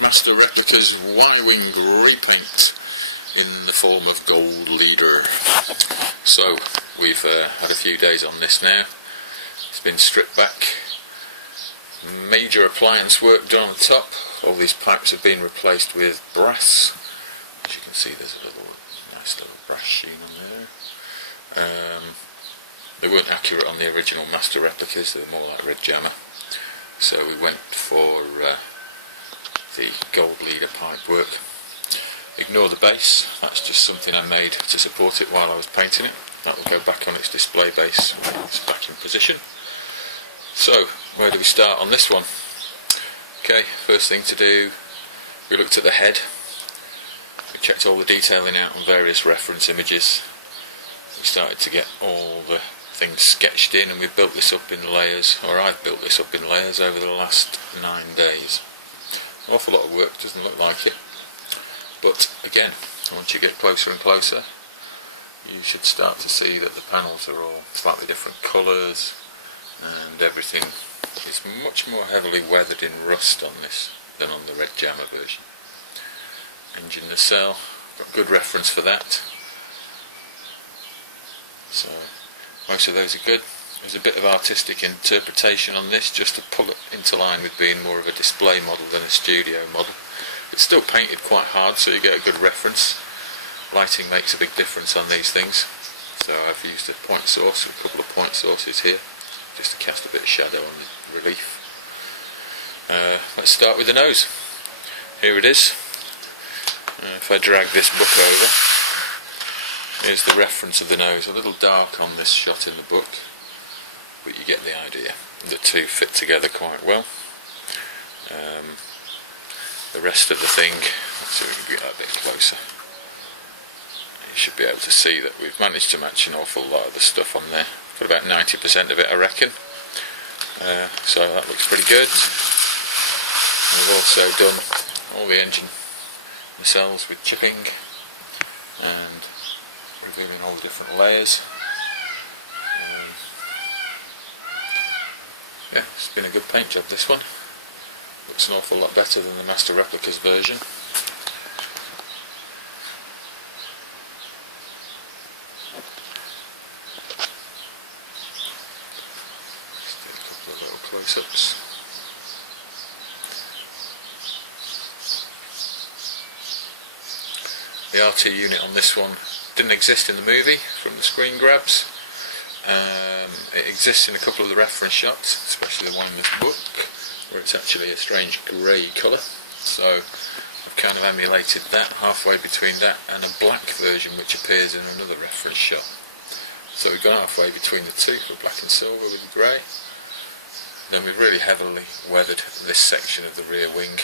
Master Replicas Y-Wing repaint in the form of gold leader. So we've had a few days on this now. It's been stripped back, major appliance work done on top. All these pipes have been replaced with brass. As you can see, there's a nice little brass sheen on there. They weren't accurate on the original Master Replicas, they were more like red jammer. So we went for the gold leader pipe work. Ignore the base, that's just something I made to support it while I was painting it. That will go back on its display base when it's back in position. So, where do we start on this one? Okay, first thing to do, we looked at the head. We checked all the detailing out on various reference images. We started to get all the things sketched in, and we built this up in layers, or I've built this up in layers over the last 9 days. An awful lot of work, doesn't look like it. But again, once you get closer and closer, you should start to see that the panels are all slightly different colours, and everything is much more heavily weathered in rust on this than on the red jammer version. Engine nacelle, got good reference for that. So most of those are good. There's a bit of artistic interpretation on this, just to pull it into line with being more of a display model than a studio model. It's still painted quite hard, so you get a good reference. Lighting makes a big difference on these things. So I've used a point source, a couple of point sources here, just to cast a bit of shadow on the relief. Let's start with the nose. Here it is. If I drag this book over, here's the reference of the nose. A little dark on this shot in the book, but you get the idea. The two fit together quite well. The rest of the thing, let's see if we can get that a bit closer. You should be able to see that we've managed to match an awful lot of the stuff on there. Put about 90% of it, I reckon. So that looks pretty good. We've also done all the engine nacelles with chipping and revealing all the different layers. Yeah, it's been a good paint job, this one. Looks an awful lot better than the Master Replicas version. Just do a couple of little close-ups. The RT unit on this one didn't exist in the movie from the screen grabs. It exists in a couple of the reference shots, especially the one in this book, where it's actually a strange grey colour. So I've kind of emulated that, halfway between that and a black version which appears in another reference shot. So we've gone halfway between the two, the black and silver with the grey. Then we've really heavily weathered this section of the rear wing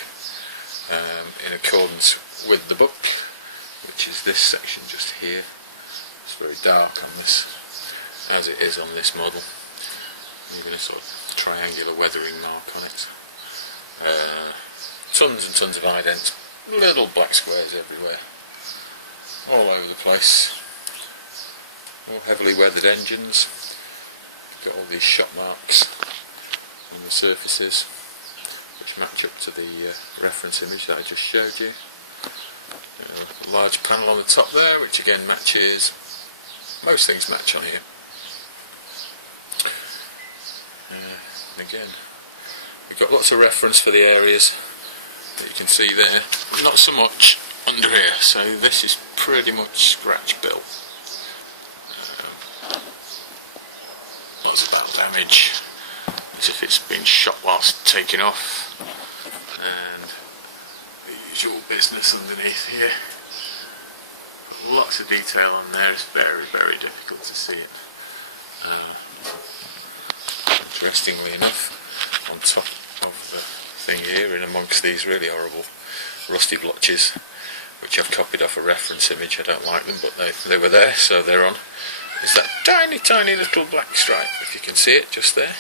in accordance with the book, which is this section just here. It's very dark on this, as it is on this model. Even a sort of triangular weathering mark on it. Tons and tons of idents, little black squares everywhere, all over the place. All heavily weathered engines. Got all these shot marks on the surfaces, which match up to the reference image that I just showed you. A large panel on the top there, which again matches. Most things match on here. Again, we've got lots of reference for the areas that you can see there, not so much under here, so this is pretty much scratch built. Lots of battle damage, as if it's been shot whilst taking off, and the usual business underneath here. Lots of detail on there, it's very, very difficult to see it. Interestingly enough, on top of the thing here, in amongst these really horrible rusty blotches, which I've copied off a reference image, I don't like them, but they were there, so they're on, is that tiny, tiny little black stripe, if you can see it, just there.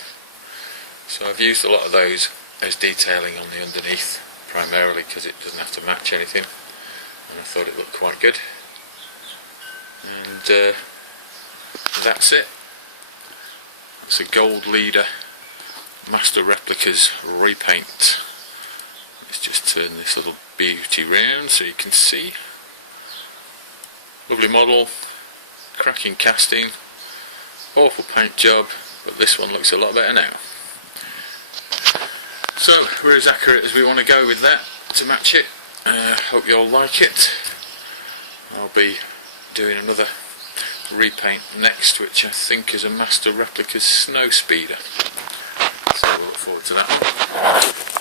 So I've used a lot of those as detailing on the underneath, primarily because it doesn't have to match anything, and I thought it looked quite good. And that's it. It's a gold leader Master Replicas repaint. Let's just turn this little beauty round so you can see. Lovely model, cracking casting, awful paint job, but this one looks a lot better now. So we're as accurate as we want to go with that to match it. Hope you all like it. I'll be doing another repaint next, which I think is a Master Replicas snow speeder. So we'll look forward to that one.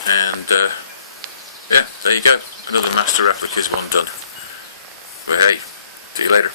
And yeah, there you go, another Master Replicas one done. But hey, see you later.